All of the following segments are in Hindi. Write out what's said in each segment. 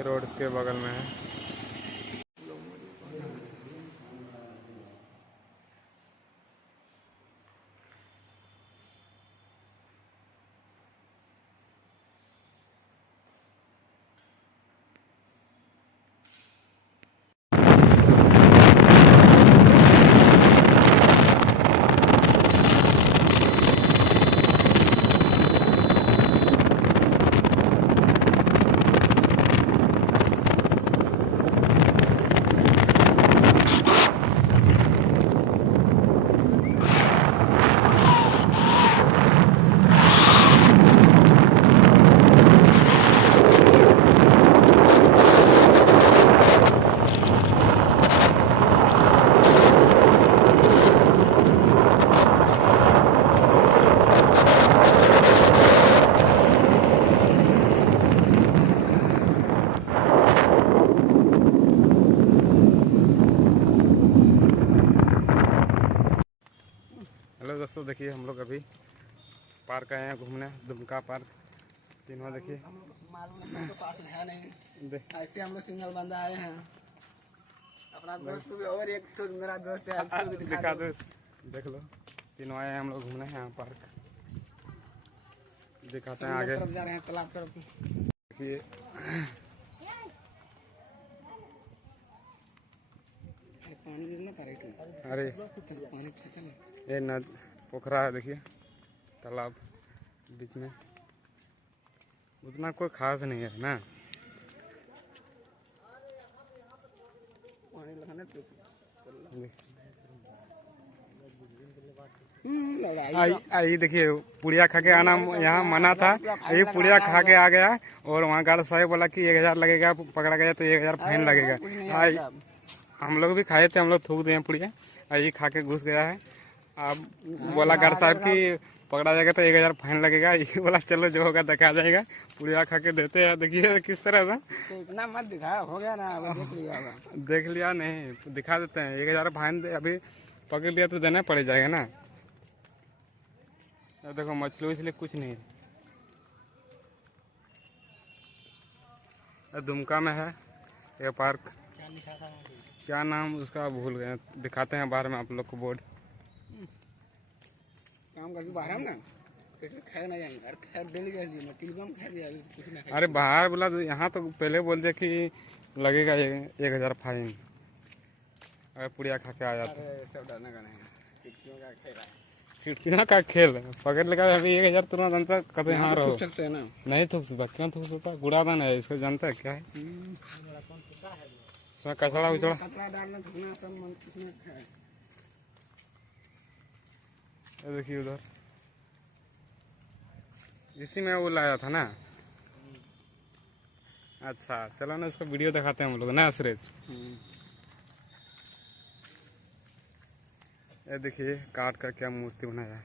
ये रोड के बगल में है। हेलो दोस्तों, देखिए हम लोग अभी पार्क आए हैं घूमने, दुमका पार्क। तीनों देखिए मालूम तो पास है नहीं, ऐसे हम लोग सिंगल बंदा आए हैं। अपना दोस्त को भी और एक तो मेरा दोस्त है, उसको भी दिखा दो। देख लो, तीनों आए हैं हम लोग घूमने यहाँ पार्क। दिखाते हैं आगे तरफ जा रहे हैं, तालाब तरफ। देखिए पानी ना करे, अरे पानी खींचा ना, ये नद पोखरा है, देखिए तालाब बीच में, उतना कोई खास नहीं है ना। पानी लगाने तो आई देखिए, पुड़िया खा के आना यहाँ मना था। ये पुड़िया खा के आ गया और वहाँ गार्ड साहब बोला कि 1000 लगेगा, पकड़ा गया तो 1000 फाइन लगेगा। हम लोग भी खाए थे, हम लोग थूक दिए पुड़िया, ये खा के घुस गया है। अब बोला गार्ड साहब कि पकड़ा जाएगा तो 1000 फाइन लगेगा। ये बोला चलो जो होगा देखा जाएगा। पुड़िया खा के देते हैं, देखिए किस तरह था। इतना मत दिखा, हो गया ना, देख लिया देख लिया नहीं, दिखा देते हैं। 1000 फाइन अभी पकड़ लिया तो देना पड़ जाएगा ना। अब देखो मछली उछली कुछ नहीं है। दुमका में है ये पार्क, क्या नाम उसका भूल गए, दिखाते हैं बाहर में आप लोग को बोर्ड। काम करके बाहर हम ना खैर ना जाएंगे, अरे खैर डेली कर दिए, किलोग्राम खैर दिया। अरे बाहर बोला तो यहाँ तो पहले बोल दिया कि लगेगा 1000 फाइन अगर पुड़िया खा के आ जाते। सब डरने का नहीं, खिड़कियों का खेल है, चिड़किया का खेल है। पकड़ लेगा अभी 1000 तुरंत जानता कभी यहाँ रहो सकते हैं ना। नहीं थूक सकता, क्यों थूक सकता? गुड़ादान है इसको, जानता है क्या है इसमें? कचड़ा उचड़ा देखिए उधर, इसी में वो लाया था ना। अच्छा चलो ना, इसको वीडियो दिखाते हैं हम लोग ना सुरेश। ये देखिए काठ का क्या मूर्ति बनाया है।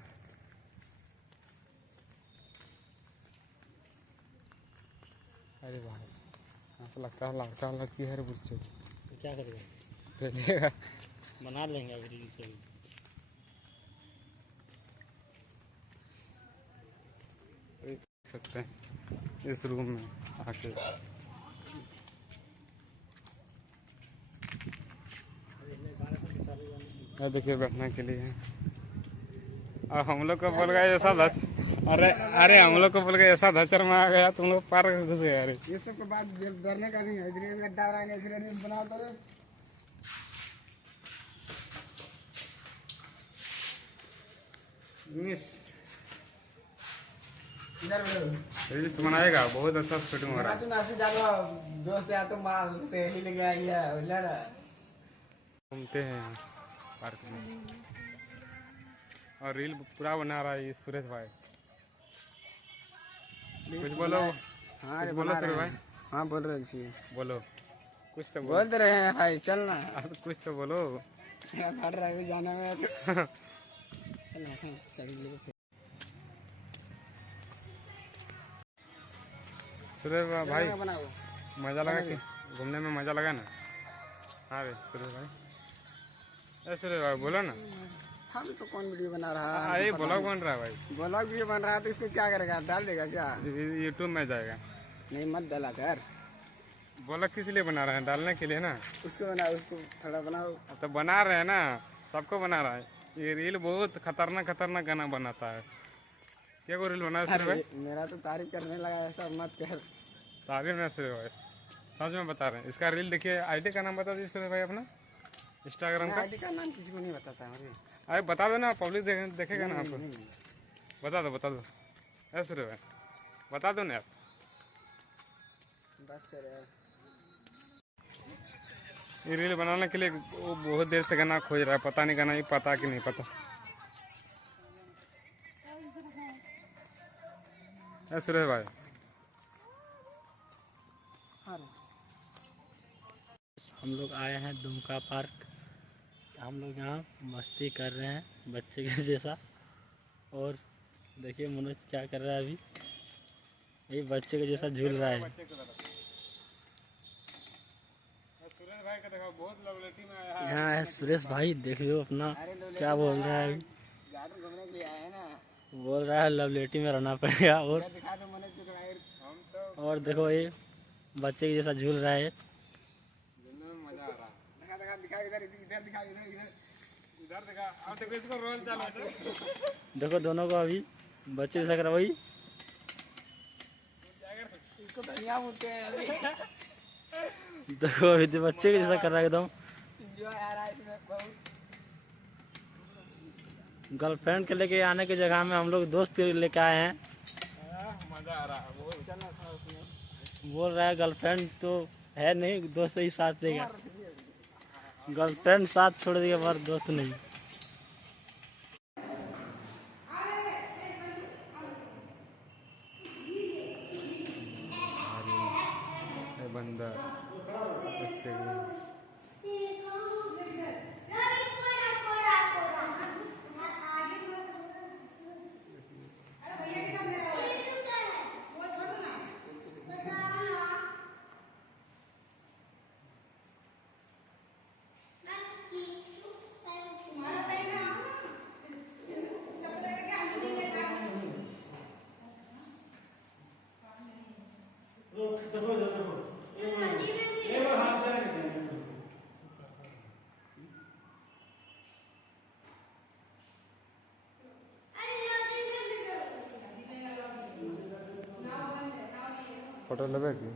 अरे वाह, आपको लगता है लड़का लड़की है बुच्चो, तो क्या करेगा? पहले बना लेंगे अभी से। सकते हैं इस रूम में आके। देखिए बैठने के लिए है। और हम लोग को बोल गए ऐसा धच, अरे हम लोग को बोल गए ऐसा धचर में आ गया, तुम लोग पार्क घुस गए। अरे ये सब के बाद डरने का नहीं है, इधर गड्ढा बनाएंगे, इधर बना दो। रील्स बनाएगा, बहुत अच्छा शूटिंग हो रहा है। दोस्त या तो माल से ही लगा गया, घूमते हैं यहाँ पार्क में और रील पूरा बना रहा है ये सुरेश भाई। कुछ बोलो। हाँ बोलो सुरेश भाई। हाँ बोल रहे हैं, बोलो कुछ तो बोल रहे हैं भाई, चलना आप कुछ तो बोलो। हट रहा है जाने में सुरेश भाई मजा लगा कि घूमने में मजा लगा ना? हाँ रे सुरेश भाई, सुरेश भाई बोलो ना। हम तो कौन वीडियो बना रहा है? अरे ब्लॉग बन रहा है भाई। ब्लॉग वीडियो बन रहा है तो इसको क्या करेगा, डाल देगा क्या? यूट्यूब में जाएगा। नहीं मत डाला कर, ब्लॉग किस लिए बना रहे हैं? डालने के लिए ना। उसको बनाओ, उसको थोड़ा बनाओ। तो बना रहे हैं ना, सबको बना रहा है। ये रील बहुत खतरनाक खतरनाक गाना बनाता है। क्या को रील बना है भाई? मेरा तो तारीफ करने लगा, ऐसा मत कर। तारीफ ना सुरे भाई, सच में बता रहे हैं। इसका रील देखिए, आईडी का नाम बता दीजिए सुरे भाई अपना, इंस्टाग्राम का। आईडी का नाम किसी को नहीं बताता मुझे। अरे बता दो ना, पब्लिक देखेगा ना आपको। नहीं, बता दो ऐसे सुरे भाई, बता दो ना यार। बस कर यार। ये रील बनाने के लिए वो बहुत देर से गाना खोज रहा है, पता नहीं गाना ये पता कि नहीं पता। ऐसे सुरेश भाई, हम लोग आए हैं दुमका पार्क। हम लोग यहाँ मस्ती कर रहे हैं बच्चे के जैसा। और देखिए मनोज क्या कर रहा है अभी, ये बच्चे के जैसा झूल रहा है। सुरेश भाई का देखो, बहुत लवलेटी में आया है। यहाँ है सुरेश भाई, देख लो अपना क्या बोल रहा है अभी। गार्डन घूमने के लिए आए हैं ना। बोल रहा है लवलेटी में रहना पड़ेगा। और दिखा दो मनोज को थोड़ा। हम तो और देखो ये बच्चे के जैसा झूल रहा है। झूलने में मजा आ रहा है। दिखा दिखा, इधर इधर दिखा, इधर इधर देखा, अब देखो इसको रोल चालू है। देखो दोनों को अभी बच्चे जैसा कर वही। इसको धनिया बोलते हैं अभी। देखो अभी तो बच्चे के जैसा कर रहा है एकदम। एंजॉय आ रहा है इसमें बहुत। गर्लफ्रेंड के लेके आने की जगह में हम लोग दोस्त लेके आए हैं। मजा आ रहा है बहुत। चलना था उसमें। बोल रहा है गर्लफ्रेंड तो है नहीं, दोस्त ही साथ देगा। गर्लफ्रेंड साथ छोड़ देगा पर दोस्त नहीं। बंदा बच्चे फोटो लेबे की।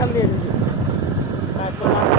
कर लिए जल्दी।